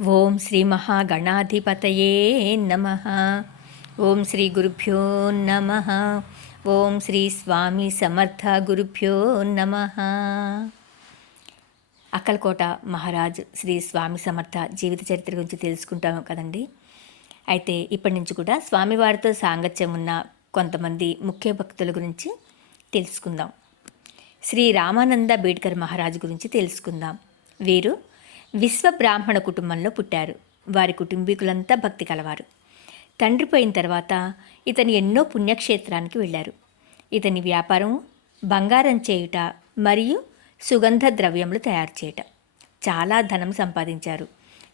ఓం శ్రీ మహాగణాధిపతయే నమ. ఓం శ్రీ గురుభ్యో నమ. ఓం శ్రీ స్వామి సమర్థ గురుభ్యో నమ. అక్కలకోట మహారాజ్ శ్రీ స్వామి సమర్థ జీవిత చరిత్ర గురించి తెలుసుకుంటాము కదండి. అయితే ఇప్పటి నుంచి కూడా స్వామివారితో సాంగత్యం ఉన్న కొంతమంది ముఖ్య భక్తుల గురించి తెలుసుకుందాం. శ్రీ రామానంద బేడ్కర్ మహారాజు గురించి తెలుసుకుందాం. వీరు విశ్వ బ్రాహ్మణ కుటుంబంలో పుట్టారు. వారి కుటుంబీకులంతా భక్తి కలవారు. తండ్రి పోయిన తర్వాత ఇతను ఎన్నో పుణ్యక్షేత్రానికి వెళ్ళారు. ఇతని వ్యాపారం బంగారం చేయుట మరియు సుగంధ ద్రవ్యములు తయారు చేయట. చాలా ధనం సంపాదించారు.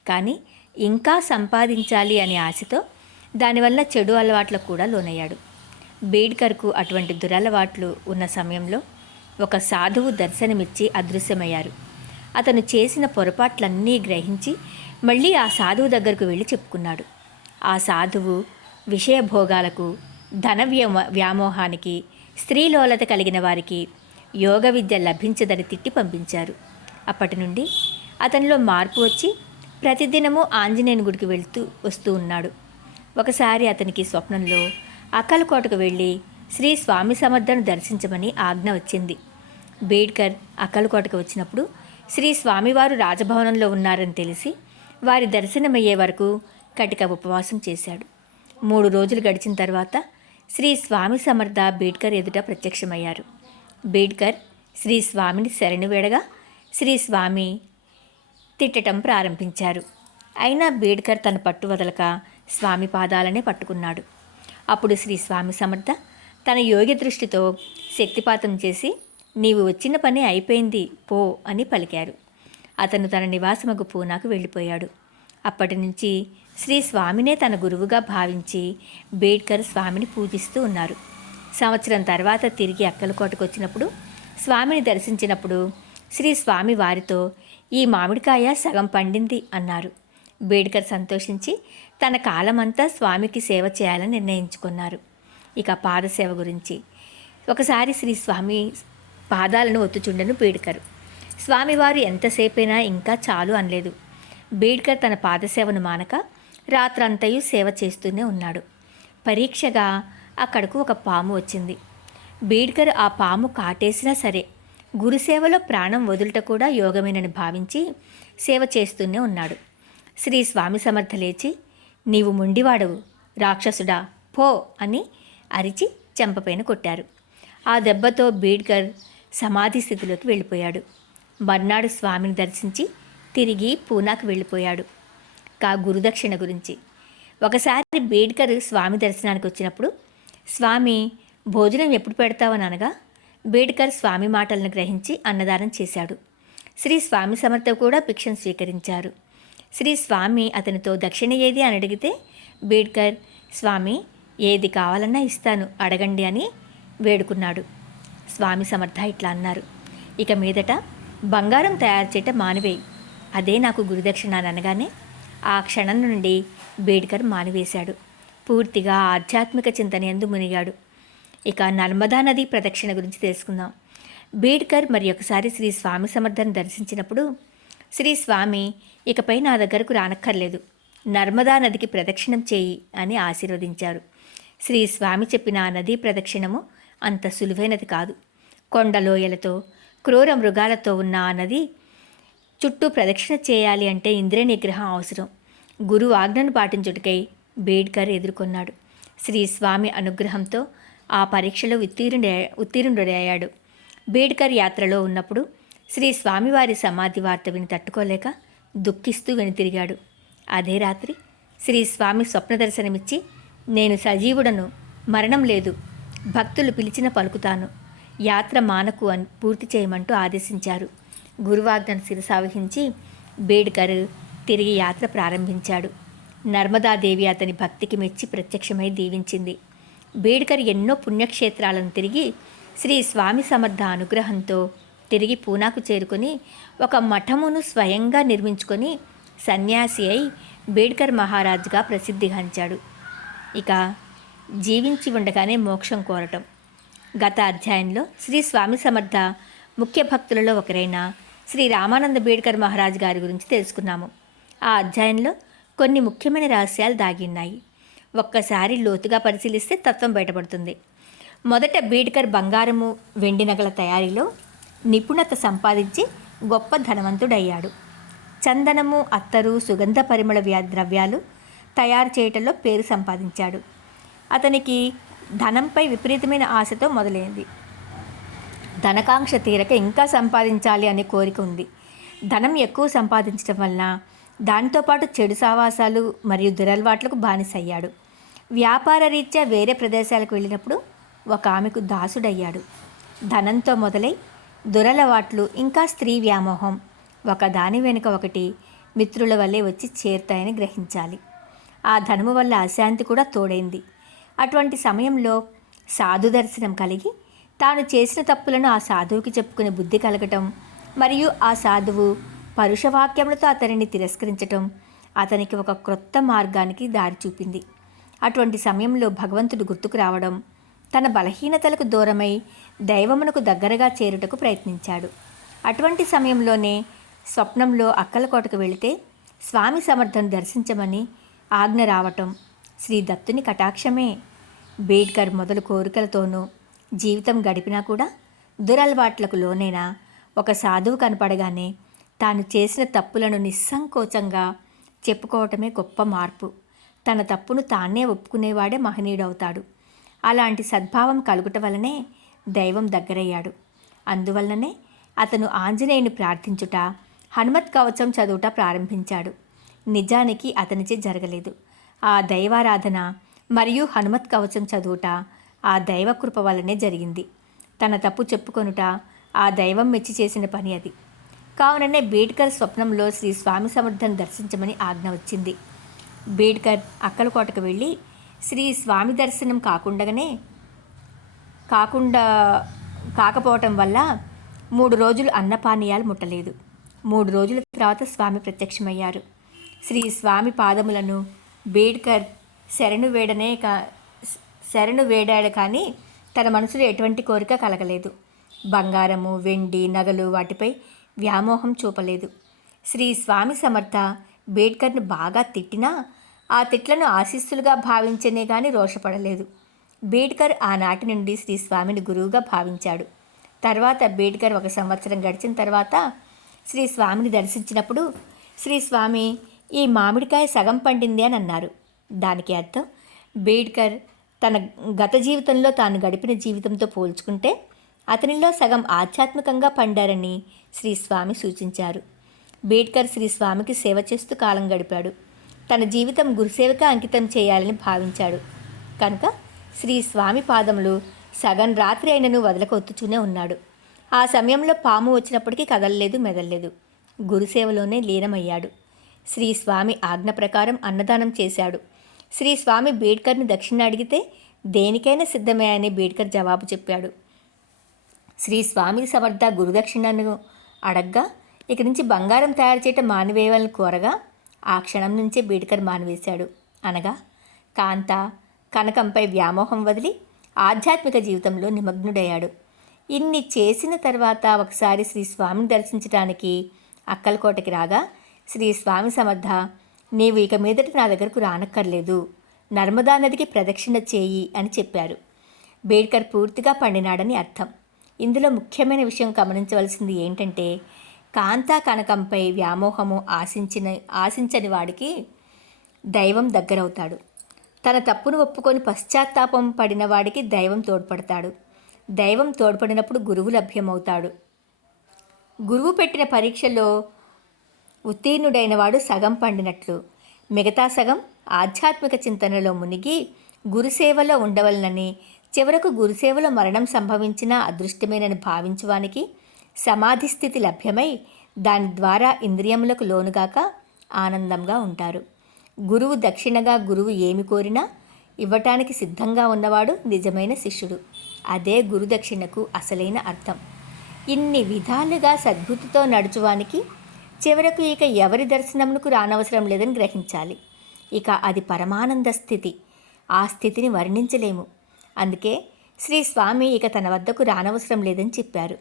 కానీ ఇంకా సంపాదించాలి అనే ఆశతో దానివల్ల చెడు అలవాట్లకు కూడా లోనయ్యాడు. బేడ్కర్కు అటువంటి దురలవాట్లు ఉన్న సమయంలో ఒక సాధువు దర్శనమిచ్చి అదృశ్యమయ్యారు. అతను చేసిన పొరపాట్లన్నీ గ్రహించి మళ్ళీ ఆ సాధువు దగ్గరకు వెళ్ళి చెప్పుకున్నాడు. ఆ సాధువు విషయభోగాలకు ధన వ్యామోహానికి స్త్రీలోలత కలిగిన వారికి యోగ విద్య లభించదని తిట్టి పంపించారు. అప్పటి నుండి అతనిలో మార్పు వచ్చి ప్రతిదినము ఆంజనేయుని గుడికి వెళ్తూ వస్తూ ఉన్నాడు. ఒకసారి అతనికి స్వప్నంలో అక్కలకోటకు వెళ్ళి శ్రీ స్వామి సమర్థను దర్శించమని ఆజ్ఞ వచ్చింది. బేడ్కర్ అక్కలకోటకు వచ్చినప్పుడు శ్రీ స్వామివారు రాజభవనంలో ఉన్నారని తెలిసి వారి దర్శనమయ్యే వరకు కటిక ఉపవాసం చేశాడు. మూడు రోజులు గడిచిన తర్వాత శ్రీ స్వామి సమర్థ బేడ్కర్ ఎదుట ప్రత్యక్షమయ్యారు. బీడ్కర్ శ్రీ స్వామిని శరణు వేడగా శ్రీ స్వామి తిట్టటం ప్రారంభించారు. అయినా బీడ్కర్ తన పట్టు వదలక స్వామి పాదాలనే పట్టుకున్నాడు. అప్పుడు శ్రీ స్వామి సమర్థ తన యోగి దృష్టితో శక్తిపాతం చేసి నీవు వచ్చిన పని అయిపోయింది పో అని పలికారు. అతను తన నివాసముకు పూనాకు వెళ్ళిపోయాడు. అప్పటి నుంచి శ్రీ స్వామినే తన గురువుగా భావించి బేడ్కర్ స్వామిని పూజిస్తూ ఉన్నారు. సంవత్సరం తర్వాత తిరిగి అక్కలకోటకు వచ్చినప్పుడు స్వామిని దర్శించినప్పుడు శ్రీ స్వామి వారితో ఈ మామిడికాయ సగం పండింది అన్నారు. బేడ్కర్ సంతోషించి తన కాలమంతా స్వామికి సేవ చేయాలని నిర్ణయించుకున్నారు. ఇక పాదసేవ గురించి. ఒకసారి శ్రీ స్వామి పాదాలను ఒత్తుచుండను బీడ్కర్. స్వామివారు ఎంతసేపైనా ఇంకా చాలు అనలేదు. బీడ్కర్ తన పాదసేవను మానక రాత్రంతయు సేవ చేస్తూనే ఉన్నాడు. పరీక్షగా అక్కడకు ఒక పాము వచ్చింది. బీడ్కర్ ఆ పాము కాటేసినా సరే గురుసేవలో ప్రాణం వదులుట కూడా యోగమేనని భావించి సేవ చేస్తూనే ఉన్నాడు. శ్రీ స్వామి సమర్థ లేచి నీవు ముండివాడవు రాక్షసుడా పో అని అరిచి చెంపపైన కొట్టారు. ఆ దెబ్బతో బీడ్కర్ సమాధి స్థితిలోకి వెళ్ళిపోయాడు. మర్నాడు స్వామిని దర్శించి తిరిగి పూనాకు వెళ్ళిపోయాడు. కా గురుదక్షిణ గురించి. ఒకసారి బేడ్కర్ స్వామి దర్శనానికి వచ్చినప్పుడు స్వామి భోజనం ఎప్పుడు పెడతావని అనగా బేడ్కర్ స్వామి మాటలను గ్రహించి అన్నదానం చేశాడు. శ్రీ స్వామి సమర్థ కూడా భిక్షను స్వీకరించారు. శ్రీ స్వామి అతనితో దక్షిణ ఏది? అని అడిగితే బేడ్కర్ స్వామి ఏది కావాలన్నా ఇస్తాను అడగండి అని వేడుకున్నాడు. స్వామి సమర్థ ఇట్లా అన్నారు. ఇక మీదట బంగారం తయారు చేయటం మానివేయి. అదే నాకు గురుదక్షిణ అని అనగానే ఆ క్షణం నుండి బేడ్కర్ మానివేశాడు. పూర్తిగా ఆధ్యాత్మిక చింతన ఎందు మునిగాడు. ఇక నర్మదా నది ప్రదక్షిణ గురించి తెలుసుకుందాం. బేడ్కర్ మరి ఒకసారి శ్రీ స్వామి సమర్థను దర్శించినప్పుడు శ్రీ స్వామి ఇకపై నా దగ్గరకు రానక్కర్లేదు. నర్మదా నదికి ప్రదక్షిణం చేయి అని ఆశీర్వదించారు. శ్రీ స్వామి చెప్పిన ఆ నదీ ప్రదక్షిణము అంత సులువైనది కాదు. కొండలోయలతో క్రూర మృగాలతో ఉన్న ఆ నది చుట్టూ ప్రదక్షిణ చేయాలి అంటే ఇంద్రియ నిగ్రహం అవసరం. గురువు ఆజ్ఞను పాటించుటకై బేడ్కర్ ఎదుర్కొన్నాడు. శ్రీ స్వామి అనుగ్రహంతో ఆ పరీక్షలో ఉత్తీర్ణుడే ఉత్తీర్ణుడయ్యాడు. బేడ్కర్ యాత్రలో ఉన్నప్పుడు శ్రీ స్వామివారి సమాధి వార్త విని తట్టుకోలేక దుఃఖిస్తూ వెనుతిరిగాడు. అదే రాత్రి శ్రీ స్వామి స్వప్న దర్శనమిచ్చి నేను సజీవుడను మరణం లేదు భక్తులు పిలిచిన పలుకుతాను. యాత్ర మానకు అని పూర్తి చేయమంటూ ఆదేశించారు. గురువాజ్ఞను శిరసావహించి బేడ్కర్ తిరిగి యాత్ర ప్రారంభించాడు. నర్మదాదేవి అతని భక్తికి మెచ్చి ప్రత్యక్షమై దీవించింది. బేడ్కర్ ఎన్నో పుణ్యక్షేత్రాలను తిరిగి శ్రీ స్వామి సమర్థ అనుగ్రహంతో తిరిగి పూనాకు చేరుకొని ఒక మఠమును స్వయంగా నిర్మించుకొని సన్యాసి అయి బేడ్కర్ మహారాజుగా ప్రసిద్ధిగాంచాడు ఇక జీవించి ఉండగానే మోక్షం కోరటం. గత అధ్యాయంలో శ్రీ స్వామి సమర్థ ముఖ్య భక్తులలో ఒకరైన శ్రీ రామానంద బేడ్కర్ మహారాజ్ గారి గురించి తెలుసుకున్నాము. ఆ అధ్యాయంలో కొన్ని ముఖ్యమైన రహస్యాలు దాగిన్నాయి ఒక్కసారి లోతుగా పరిశీలిస్తే తత్వం బయటపడుతుంది. మొదట బీడ్కర్ బంగారము వెండి నగల తయారీలో నిపుణత సంపాదించి గొప్ప ధనవంతుడయ్యాడు. చందనము అత్తరు సుగంధ పరిమళ వ్యా ద్రవ్యాలు తయారు చేయటంలో పేరు సంపాదించాడు. అతనికి ధనంపై విపరీతమైన ఆశతో మొదలైంది. ధనకాంక్ష తీరక ఇంకా సంపాదించాలి అనే కోరిక ఉంది. ధనం ఎక్కువ సంపాదించడం వలన దానితో పాటు చెడు సావాసాలు మరియు దురలవాట్లకు బానిసయ్యాడు. వ్యాపార రీత్యా వేరే ప్రదేశాలకు వెళ్ళినప్పుడు ఒక ఆమెకు దాసుడయ్యాడు. ధనంతో మొదలై దురలవాట్లు ఇంకా స్త్రీ వ్యామోహం ఒక దాని వెనుక ఒకటి మిత్రుల వల్లే వచ్చి చేరుతాయని గ్రహించాలి. ఆ ధనము వల్ల అశాంతి కూడా తోడైంది. అటువంటి సమయంలో సాధు దర్శనం కలిగి తాను చేసిన తప్పులను ఆ సాధువుకి చెప్పుకునే బుద్ధి కలగటం మరియు ఆ సాధువు పరుషవాక్యములతో అతనిని తిరస్కరించటం అతనికి ఒక క్రొత్త మార్గానికి దారి చూపింది. అటువంటి సమయంలో భగవంతుడు గుర్తుకు రావడం తన బలహీనతలకు దూరమై దైవమునకు దగ్గరగా చేరుటకు ప్రయత్నించాడు. అటువంటి సమయంలోనే స్వప్నంలో అక్కలకోటకు వెళితే స్వామి సమర్థను దర్శించమని ఆజ్ఞ రావటం శ్రీ దత్తుని కటాక్షమే. బేడ్కర్ మొదలు కోరికలతోనూ జీవితం గడిపినా కూడా దురలవాట్లకు లోనైనా ఒక సాధువు కనపడగానే తాను చేసిన తప్పులను నిస్సంకోచంగా చెప్పుకోవటమే గొప్ప మార్పు. తన తప్పును తానే ఒప్పుకునేవాడే మహనీయుడవుతాడు. అలాంటి సద్భావం కలుగుట వలనే దైవం దగ్గరయ్యాడు. అందువలననే అతను ఆంజనేయుని ప్రార్థించుట హనుమత్ కవచం చదువుట ప్రారంభించాడు. నిజానికి అతనిచే జరగలేదు. ఆ దైవారాధన మరియు హనుమత్ కవచం చదువుట ఆ దైవకృప వల్లనే జరిగింది. తన తప్పు చెప్పుకొనుట ఆ దైవం మెచ్చి చేసిన పని అది. కావుననే బేడ్కర్ స్వప్నంలో శ్రీ స్వామి సమర్థం దర్శించమని ఆజ్ఞ వచ్చింది. బేడ్కర్ అక్కలకోటకు వెళ్ళి శ్రీ స్వామి దర్శనం కాకుండగానే కాకుండా కాకపోవటం వల్ల మూడు రోజులు అన్నపానీయాలు ముట్టలేదు. మూడు రోజుల తర్వాత స్వామి ప్రత్యక్షమయ్యారు. శ్రీ స్వామి పాదములను బేడ్కర్ శరణు వేడనే కా శరణు వేడాడు కానీ తన మనసులో ఎటువంటి కోరిక కలగలేదు. బంగారము వెండి నగలు వాటిపై వ్యామోహం చూపలేదు. శ్రీ స్వామి సమర్థ బేడ్కర్ను బాగా తిట్టినా ఆ తిట్లను ఆశీస్సులుగా భావించనే కానీ రోషపడలేదు. బేడ్కర్ ఆనాటి నుండి శ్రీ స్వామిని గురువుగా భావించాడు. తర్వాత బేడ్కర్ ఒక సంవత్సరం గడిచిన తర్వాత శ్రీ స్వామిని దర్శించినప్పుడు శ్రీ స్వామి ఈ మామిడికాయ సగం పండింది అని అన్నారు. దానికి అర్థం. బేడ్కర్ తన గత జీవితంలో తాను గడిపిన జీవితంతో పోల్చుకుంటే అతనిలో సగం ఆధ్యాత్మికంగా పండారని శ్రీస్వామి సూచించారు. బేడ్కర్ శ్రీ స్వామికి సేవ చేస్తూ కాలం గడిపాడు. తన జీవితం గురుసేవక అంకితం చేయాలని భావించాడు. కనుక శ్రీ స్వామి పాదములు సగం రాత్రి అయినను వదలకొత్తుచూనే ఉన్నాడు. ఆ సమయంలో పాము వచ్చినప్పటికీ కదలలేదు మెదలలేదు. గురుసేవలోనే లీనమయ్యాడు. శ్రీ స్వామి ఆజ్ఞ ప్రకారం అన్నదానం చేశాడు. శ్రీ స్వామి బీడ్కర్ని దక్షిణ అడిగితే దేనికైనా సిద్ధమే అని బేడ్కర్ జవాబు చెప్పాడు. శ్రీ స్వామి సమర్థ గురుదక్షిణను అడగ్గా ఇక నుంచి బంగారం తయారు చేయటం మానివేయాలని కోరగా ఆ క్షణం నుంచే బీడ్కర్ మానివేశాడు. అనగా కాంత కనకంపై వ్యామోహం వదిలి ఆధ్యాత్మిక జీవితంలో నిమగ్నుడయ్యాడు. ఇన్ని చేసిన తర్వాత ఒకసారి శ్రీ స్వామిని దర్శించడానికి అక్కలకోటకి రాగా శ్రీ స్వామి సమర్థ నీవు ఇక మీదట నా దగ్గరకు రానక్కర్లేదు. నర్మదా నదికి ప్రదక్షిణ చేయి అని చెప్పారు బేడ్కర్ పూర్తిగా పండినాడని అర్థం. ఇందులో ముఖ్యమైన విషయం గమనించవలసింది ఏంటంటే కాంతా కనకంపై వ్యామోహము ఆశించిన ఆశించని వాడికి దైవం దగ్గరవుతాడు. తన తప్పును ఒప్పుకొని పశ్చాత్తాపం పడిన వాడికి దైవం తోడ్పడతాడు. దైవం తోడ్పడినప్పుడు గురువు లభ్యమవుతాడు. గురువు పెట్టిన పరీక్షలో ఉత్తీర్ణుడైన వాడు సగం పండినట్లు. మిగతా సగం ఆధ్యాత్మిక చింతనలో మునిగి గురుసేవలో ఉండవలనని చివరకు గురుసేవలో మరణం సంభవించిన అదృష్టమేనని భావించువానికి సమాధి స్థితి లభ్యమై దాని ద్వారా ఇంద్రియములకు లోనుగాక ఆనందంగా ఉంటారు. గురువు దక్షిణగా గురువు ఏమి కోరినా ఇవ్వటానికి సిద్ధంగా ఉన్నవాడు నిజమైన శిష్యుడు. అదే గురుదక్షిణకు అసలైన అర్థం. ఇన్ని విధాలుగా సద్బుద్ధితో నడుచువానికి చివరకు ఇక ఎవరి దర్శనమునకు రానవసరం లేదని గ్రహించాలి. ఇక అది పరమానంద స్థితి. ఆ స్థితిని వర్ణించలేము. అందుకే శ్రీ స్వామి ఇక తన వద్దకు రానవసరం లేదని చెప్పారు.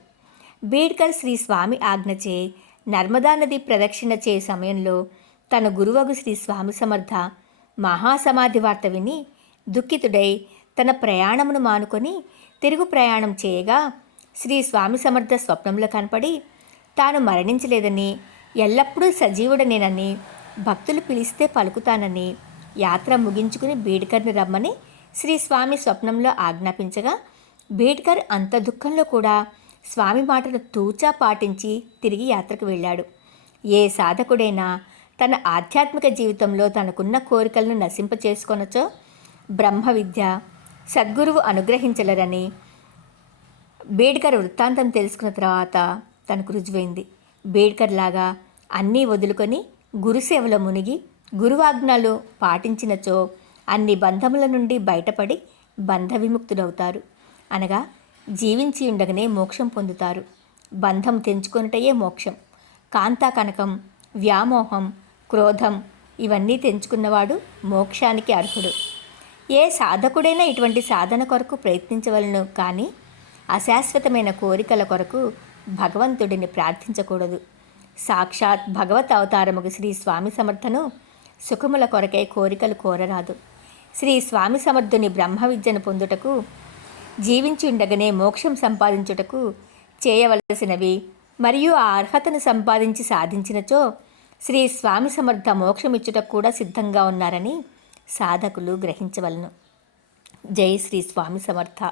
బేడ్కర్ శ్రీ స్వామి ఆజ్ఞచే నర్మదా నది ప్రదక్షిణ చే సమయంలో తన గురువగు శ్రీ స్వామి సమర్థ మహాసమాధి వార్త విని దుఃఖితుడై తన ప్రయాణమును మానుకొని తిరుగు ప్రయాణం చేయగా శ్రీ స్వామి సమర్థ స్వప్నంలో కనపడి తాను మరణించలేదని ఎల్లప్పుడూ సజీవుడనేనని భక్తులు పిలిస్తే పలుకుతానని యాత్ర ముగించుకుని బీడ్కర్ని రమ్మని శ్రీ స్వామి స్వప్నంలో ఆజ్ఞాపించగా బీడ్కర్ అంత దుఃఖంలో కూడా స్వామి మాటను తూచా పాటించి తిరిగి యాత్రకు వెళ్ళాడు. ఏ సాధకుడైనా తన ఆధ్యాత్మిక జీవితంలో తనకున్న కోరికలను నశింపచేసుకొనచో బ్రహ్మ విద్య సద్గురువు అనుగ్రహించలరని బేడ్కర్ వృత్తాంతం తెలుసుకున్న తర్వాత తనకు రుజువైంది. బేడ్కర్లాగా అన్నీ వదులుకొని గురుసేవలో మునిగి గురువాజ్ఞలు పాటించినచో అన్ని బంధముల నుండి బయటపడి బంధ విముక్తుడవుతారు. అనగా జీవించి ఉండగానే మోక్షం పొందుతారు. బంధం తెంచుకొనుటయే మోక్షం. కాంతా కనకం వ్యామోహం క్రోధం ఇవన్నీ తెంచుకున్నవాడు మోక్షానికి అర్హుడు. ఏ సాధకుడైనా ఇటువంటి సాధన కొరకు ప్రయత్నించవలను కానీ అశాశ్వతమైన కోరికల కొరకు భగవంతుడిని ప్రార్థించకూడదు. సాక్షాత్ భగవత్ అవతారముకు శ్రీ స్వామి సమర్థను సుఖముల కొరకై కోరికలు కోరరాదు. శ్రీ స్వామి సమర్థుని బ్రహ్మ విద్యను పొందుటకు జీవించి ఉండగానే మోక్షం సంపాదించుటకు చేయవలసినవి మరియు ఆ అర్హతను సంపాదించి సాధించినచో శ్రీ స్వామి సమర్థ మోక్షమిచ్చుటకు కూడా సిద్ధంగా ఉన్నారని సాధకులు గ్రహించవలను. జై శ్రీ స్వామి సమర్థ.